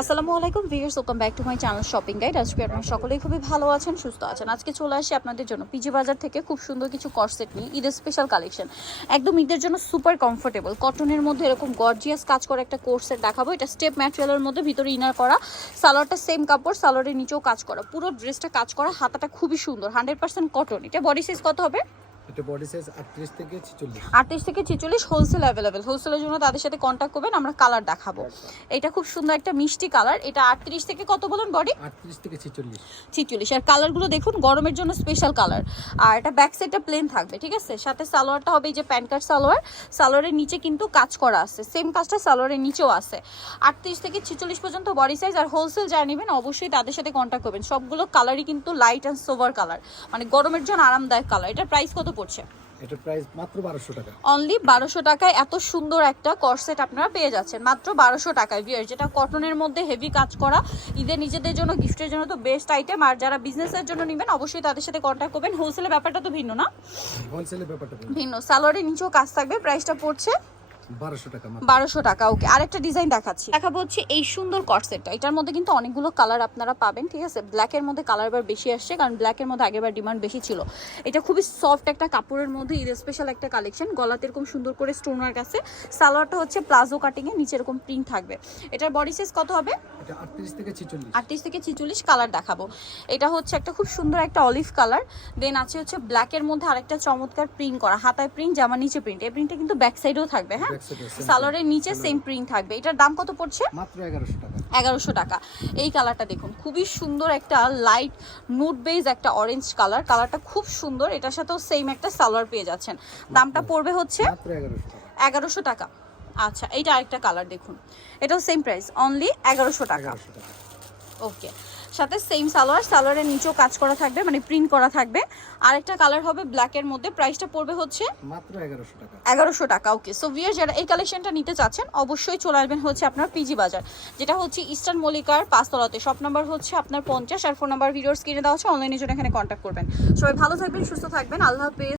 আসসালামু আলাইকুম viewers, welcome back to my channel shopping guide. আজকে আপনারা সকলেই খুবই ভালো আছেন, সুস্থ আছেন। আজকে চলে আসি আপনাদের জন্য পিজি বাজার থেকে খুব সুন্দর কিছু কর্সেট নিয়ে ঈদের স্পেশাল কালেকশন। একদম ঈদের জন্য সুপার কমফোর্টেবল কটনের মধ্যে এরকম গর্জিয়াস কাজ করা একটা কোর্সেট দেখাবো। এটা স্টেপ ম্যাটেরিয়ালের মধ্যে, ভিতরে ইনার করা, সালোয়ারটা সেম কাপড়, সালোয়ারের নিচেও কাজ করা, পুরো ড্রেসটা কাজ করা, হাতাটা খুবই সুন্দর, 100% কটন। এটা বডি সাইজ কত হবে? এটা বডি সাইজ 38 থেকে 46। 38 থেকে 46 হোলসেল অ্যাভেলেবেল। হোলসেলের জন্য তাদের সাথে কন্ট্যাক্ট করবেন, আমরা কালার দেখাবো। এটা খুব সুন্দর একটা মিষ্টি কালার। এটা 38 থেকে কত বলেন বডি? 38 থেকে 46। 46। আর কালারগুলো দেখুন, গরমের জন্য স্পেশাল কালার। আর এটা ব্যাক সাইডটা প্লেন থাকবে, ঠিক আছে। সাথে সালোয়ারটা হবে এই যে প্যান্ট কাট সালোয়ার, সালোয়ারের নিচে কিন্তু কাজ করা আছে, সেম কাজটা সালোয়ারের নিচেও আছে। 38 থেকে 46 পর্যন্ত বডি সাইজ। আর হোলসেল যারা নেবেন অবশ্যই তাদের সাথে কন্ট্যাক্ট করবেন। সবগুলো কালারই কিন্তু লাইট অ্যান্ড সোভার কালার, মানে গরমের জন্য আরামদায়ক কালার। এটার প্রাইস কত পড়ছে? এটা প্রাইস মাত্র 1200 টাকা। অনলি 1200 টাকায় এত সুন্দর একটা কর্সেট আপনারা পেয়ে যাচ্ছেন মাত্র 1200 টাকায়। ভিউয়ার, যেটা কটনের মধ্যে হেভি কাজ করা, ঈদের নিজেদের জন্য গিফটের জন্য তো বেস্ট আইটেম। আর যারা বিজনেসের জন্য নেবেন অবশ্যই তাদের সাথে কন্ট্যাক্ট করবেন। হোলসেলের ব্যাপারটা তো ভিন্ন না? হোলসেলের ব্যাপারটা ভিন্ন। সালোয়ারের নিচেও কাজ থাকবে। প্রাইসটা পড়ছে 1200 টাকা। 1200 টাকা। ওকে, আরেকটা ডিজাইন দেখাচ্ছি। দেখাবো হচ্ছে এই সুন্দর কর্সেটটা। এটার মধ্যে কিন্তু অনেকগুলো কালার আপনারা পাবেন, ঠিক আছে। ব্ল্যাকের মধ্যে কালার বার বেশি আসছে, কারণ ব্ল্যাকের মধ্যে আগেরবার ডিমান্ড বেশি ছিল। এটা খুবই সফট একটা কাপড়ের মধ্যে ঈদের স্পেশাল একটা কালেকশন। গলাতে এরকম সুন্দর করে স্টোনার কাছে, সালোয়ারটা হচ্ছে প্লাজো কাটিং এ, নিচে এরকম প্রিন্ট থাকবে। এটার বডি সাইজ কত হবে? এটা 38 থেকে 46। 38 থেকে 46 কালার দেখাবো। এটা হচ্ছে একটা খুব সুন্দর একটা অলিভ কালার। দেন আছে হচ্ছে ব্ল্যাকের মধ্যে আরেকটা চমৎকার প্রিন্ট করা, হাতায় প্রিন্ট, জামার নিচে প্রিন্ট। এই প্রিন্টটা কিন্তু ব্যাক সাইডেও থাকবে, হ্যাঁ। সালোয়ারের নিচে সেম প্রিন্ট থাকবে। এটার দাম কত পড়ছে? মাত্র 1100 টাকা। 1100 টাকা। এই কালারটা দেখুন, খুবই সুন্দর একটা লাইট নুড বেজ একটা অরেঞ্জ কালার। কালারটা খুব সুন্দর। এটার সাথেও সেম একটা সালোয়ার পেয়ে যাচ্ছেন। দামটা পড়বে হচ্ছে মাত্র 1100 টাকা। 1100 টাকা। আচ্ছা, এইটা আরেকটা কালার দেখুন, এটাও সেম প্রাইস, অনলি 1100 টাকা। 1100 টাকা। ওকে, সাথে সেম সালোয়ার, সালোয়ারের নিচেও কাজ করা থাকবে, মানে প্রিন্ট করা থাকবে। আরেকটা কালার হবে ব্ল্যাকের মধ্যে। প্রাইসটা পড়বে হচ্ছে মাত্র 1100 টাকা। 1100 টাকা। ওকে, সো ভিউয়ার, যারা এই কালেকশনটা নিতে চাচ্ছেন অবশ্যই চলে আসবেন হচ্ছে আপনার পিজি বাজার, যেটা হচ্ছে ইস্টার্ন মল্লিকার 5 তলাতে। শপ নাম্বার হচ্ছে আপনার 50, আর ফোন নাম্বার ভিডিওর স্ক্রিনে দেওয়া হচ্ছে। অনলাইনের জন্য এখানে কন্ট্যাক্ট করবেন। সবাই ভালো থাকবেন, সুস্থ থাকবেন। আল্লাহ হাফেজ।